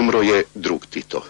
Umro je drug Tito.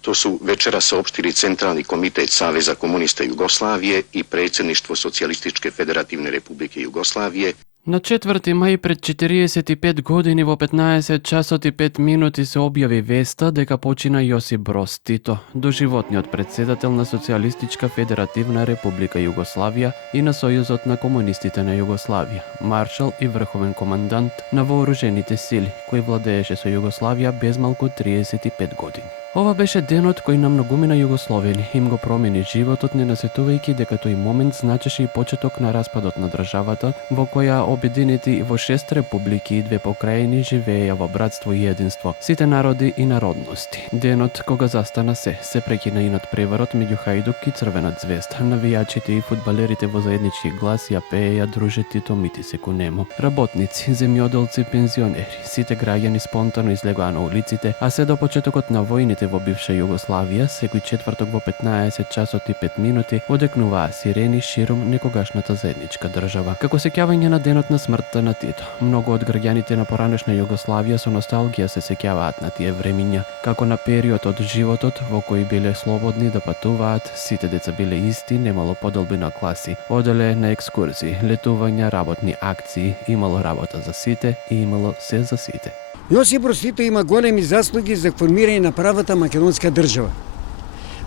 To su večera saopštili Centralni komitet Saveza komunista Jugoslavije i Predsjedništvo Socijalističke Federativne Republike Jugoslavije. На 4. мај пред 45 години во 15 часот и 5 минути се објави веста дека почина Јосип Броз Тито, доживотниот председател на Социјалистичка Федеративна Република Југославија и на Сојузот на комунистите на Југославија, маршал и врховен командант на вооружените сили, кој владееше со Југославија безмалку 35 години. Ова беше денот кој на многумина југословени им го промени животот, не насетувајќи дека тој момент значеше и почеток на распадот на државата, во која обединети во 6 републики и 2 покрајини живееја во братство и единство, сите народи и народности. Денот кога застана се прекина и надпреварот меѓу Хајдук и Црвена звезда. Навијачите и фудбалерите во заеднички глас ја пееја "Друже Тито, ми ти се кунемо". Работници, земјоделци, пензионери, сите граѓани спонтано излегоа на улиците, а се до почетокот на војните во бивша Југославија, секој четврток во 15 часот и 5 минути одекнуваа сирени ширум некогашната заедничка држава. Како сеќавање на денот на смртта на Тито, многу од граѓаните на поранешна Југославија со носталгија се сеќаваат на тие времиња, како на период од животот во кој биле слободни да патуваат, сите деца биле исти, немало поделби на класи, оделе на екскурзии, летувања, работни акции, имало работа за сите и имало се за сите. Јосип Броз Тито има големи заслуги за формирање на правата македонска држава.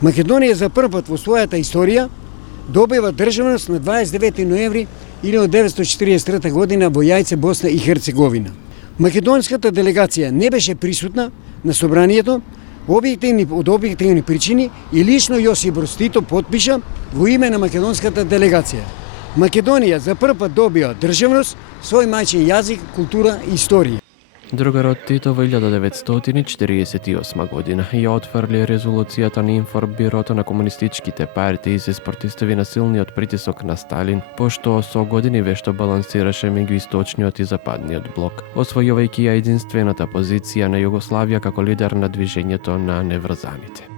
Македонија за прв пат во својата историја добива државност на 29 ноември 1943 година во Јајце, Босна и Херцеговина. Македонската делегација не беше присутна на собранието од објективни причини и лично Јосип Броз Тито потпиша во име на македонската делегација. Македонија за прв пат добија државност, свој мајчин јазик, култура и историја. Другарот Тито во 1948 година ја отфрли резолуцијата на информбирото на комунистичките партии и се спротистави на силниот притисок на Сталин, пошто со години вешто балансираше меѓу источниот и западниот блок, освојувајќи ја единствената позиција на Југославија како лидер на движењето на неврзаните.